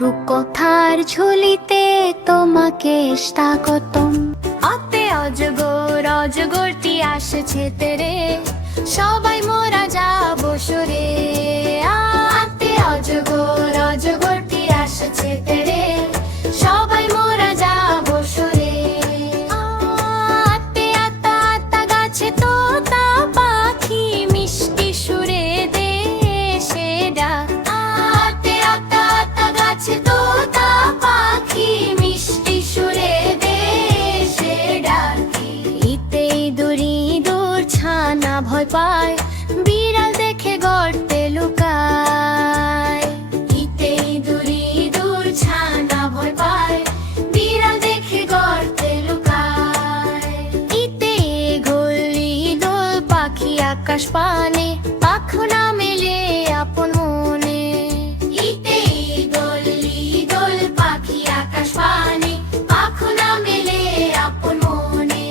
রূপকথার ঝুলিতে তোমাকে স্বাগতম। আতে অজগর অজগরটি আসছে তেরে, সবাই মোরা যাবো সরে। আতে অজগর অজগরটি আসছে তেরে, সবাই মোরা যাবো সরে। আতে আতা আতা গাছে তোতা পাখি মিষ্টি সুরে দেশে ডাক। আতে আতা আতা গাছে তোতা পাখি মিষ্টি সুরে দেশে ডাকে। ইতে ইঁদুর ইঁদুর ছানা ভয় পায়, বিড়াল দেখে গর্তে লুকায়। ইতে ইঁদুর ইঁদুর ছানা ভয় পায়, বিড়াল দেখে গর্তে লুকায়। ইতে গলি দোল পাখি আকাশ পানে, পাখো না মেলে আপন মনে। ইতে গলি দোল পাখি আকাশ পানে, পাখো না মেলে আপন মনে।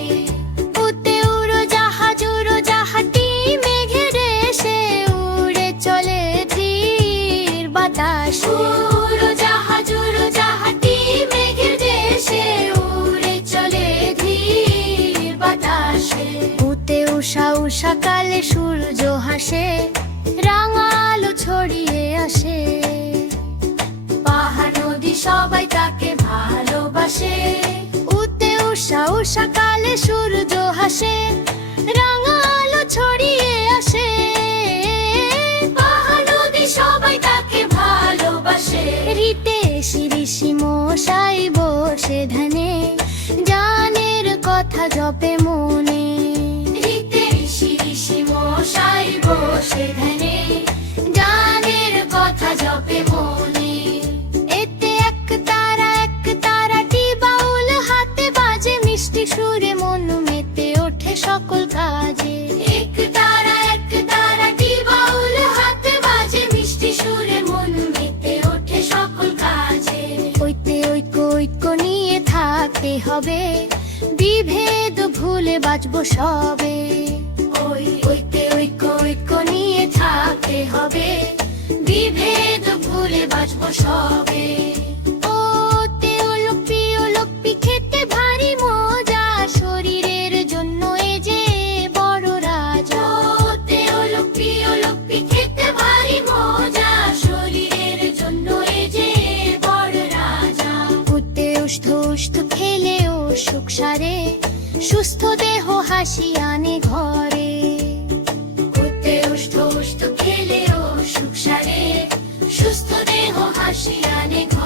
উতে উড়োজাহাজটি মেঘের দেশে, উড়ে চলে ধীর বাতাসে। উড়োজাহাজটি মেঘের দেশে, উড়ে চলে ধীর বাতাসে। উতে উষা উষা কালে সূর্য হাসে, রাঙা আলো ছড়িয়ে আসে। পাহাড় নদী সবাই তাকে ভালোবাসে। উতে উষা উষা কালে সূর্য হাসে, রাঙা আলো ছড়িয়ে আসে। পাহাড় নদী সবাই তাকে ভালোবাসে। ঋতে ঋষি মশাই বসে ধ্যানে, জানের কথা জপে মনে। ঋতে ঋষি মশাই বসে ধ্যানে, জানের কথা জপে মনে। এতে এক তারাটি বাউল হাতে বাজে, মিষ্টি সুরে মন মেতে ওঠে সকল কাজে। এক তারাটি বাউল হাতে বাজে, মিষ্টি সুরে মন মেতে ওঠে সকল কাজে। ঐক্য ঐক্য নিয়ে থাকতে হবে, বিভেদ ভুলে বাঁচবো সবে। ঐক্য নিয়ে থাকতে হবে, বিভেদ ভুলে বাঁচবো সবে। ওতে ওলক খেতে ভারী মজা, শরীরের জন্য এ যে বড় রাজা। ওতে ওলক খেতে ভারী মজা, শরীরের জন্য এ যে বড় রাজা। উতে উষ্ঠ খেলেও সুখ সারে, সুস্থ দেহ হাসি আনে ঘরে। উতে উষ্ঠ খেলেও সুখ সারে, সুস্থ দেহ হাসি আনে ঘরে।